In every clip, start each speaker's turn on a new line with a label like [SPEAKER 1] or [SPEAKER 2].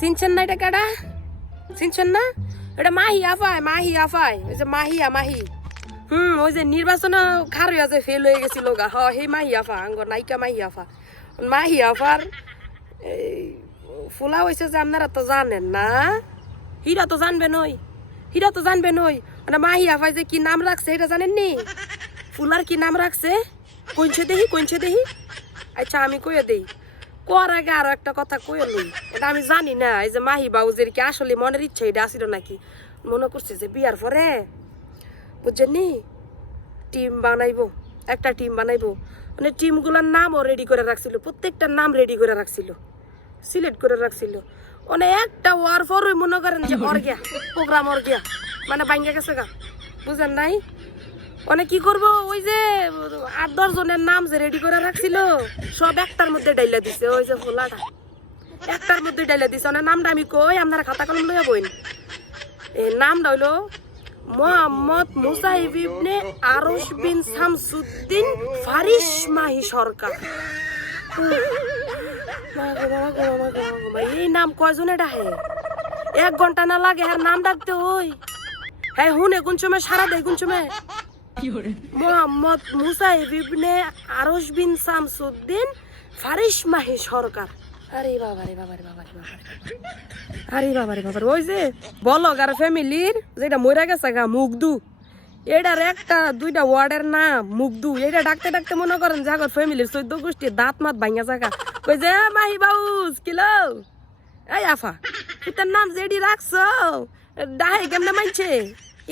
[SPEAKER 1] চিনছেন না এটা কাটা চিনছেন না এটা মাহি, আফাই মাহি, আফাই। ওই যে মাহিয়া মাহি। হুম, ওই যে নির্বাচন খার হয়ে আছে ফেল হয়ে গেছিল গা হ, সেই মাহি, আফা, আঙ্গর নাইকা মাহি, আফা। মাহি, আফার, এই, ফুলা হয়েছে যে আপনারা তো জানেন না। হীরা তো জানবেন ওই হীরা তো জানবেন ওই মানে মাহি, আফাই যে কি নাম রাখছে এটা জানেন নি? ফুলার কি নাম রাখছে? কইছে দেহি কইছে দেহি? আচ্ছা আমি কইয়া দেই। কোয়ার আগে আরও একটা কথা কইয়া লই। এটা আমি জানি না এই যে মাহি বাবুজের কি আসলে মনের ইচ্ছা এটা আসিল নাকি? মনে করছে যে বিয়ার পরে। বুঝছেন নি টিম বানাইবো একটা টিম বানাইবো। মানে টিমগুলোর নামও রেডি করে রাখছিল প্রত্যেকটার নাম রেডি করে রাখছিল সিলেক্ট করে রাখছিল। মানে একটা ওয়ার পরই মনে করেন যে অর্গিয়া প্রোগ্রাম অর্গিয়া মানে বাইঙ্গা গেছে গা। বুঝেন নাই? মানে কি করব? ওই যে আট, দশ জনের নাম যে রেডি করে রাখছিল, সব একটার মধ্যে ডাইলা দিছে। ওই যে ফোলাটা। একটার মধ্যে ডাইলা দিছে। মানে নামটা আমি কই, আপনারা খাতা কলম লইয়া বইন। এই নামটা হইল মোহাম্মদ মুসাইব ইবনে আরশ বিন শামসুদ্দিন ফারিস মাহি সরকার। এই নাম কয়জনে ডাহে এক ঘণ্টা না লাগে আর নাম ডাকতে ওই হ্যাঁ হুনে কোন সময় সারা দেয় কোন সময় মোহাম্মদ মুসাইব ইবনে আরশ বিন শামসুদ্দিন ফারিস মাহি সরকার। আরে বাবা রে বাবা রে বাবা রে বাবা আরে বাবা রে বাবা ওই যে বলক আর ফ্যামিলির, যেটা মরে গেছে গা, মুগদু। এটার একটা, দুইটা ওয়ার্ডের নাম, মুগদু। এটা ডাকতে ডাকতে মনে করেন জাগর ফ্যামিলির চোদ্দ গোষ্ঠীর দাঁত মাত ভাঙা জায়গা কই যে মাহি বাউস কিলো এই আফা তোর নাম জেডি রাখছো ডাহে কেমনে মাইছে?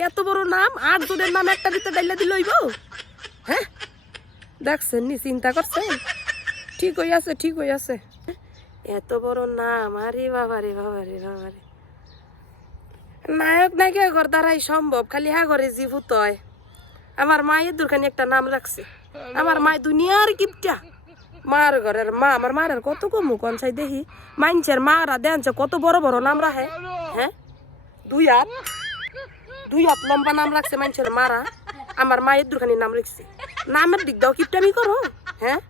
[SPEAKER 1] এত বড় নাম আট জনের নাম একটা দিতে ডাইলা দিল হ্যাঁ? দেখছেন নি, চিন্তা করছেন? ঠিক হই আছে, ঠিক হই আছে। এত বড় নাম, আরে বাবা রে বাবা রে বাবা রে। নায়ক নায়িকা ঘর দ্বারাই সম্ভব, খালি হ্যাঁ ঘরে জীবুত হয়। আমার মায়ের দোকানে একটা নাম রাখছে। আমার মায় দুনিয়ার কিপটা। মার ঘরের মা, আমার মায়ের কত কমু কোন সাই দেখি। মাইনছের মারা দেনছে কত বড় বড় নাম রাখে। হ্যাঁ? দুই হাত। দুই হাত লম্বা নাম রাখছে মানুষের মারা। আমার মায়ের দোকানে নাম রাখছে নামের দিক দাও কিপটা আমি করো। হ্যাঁ?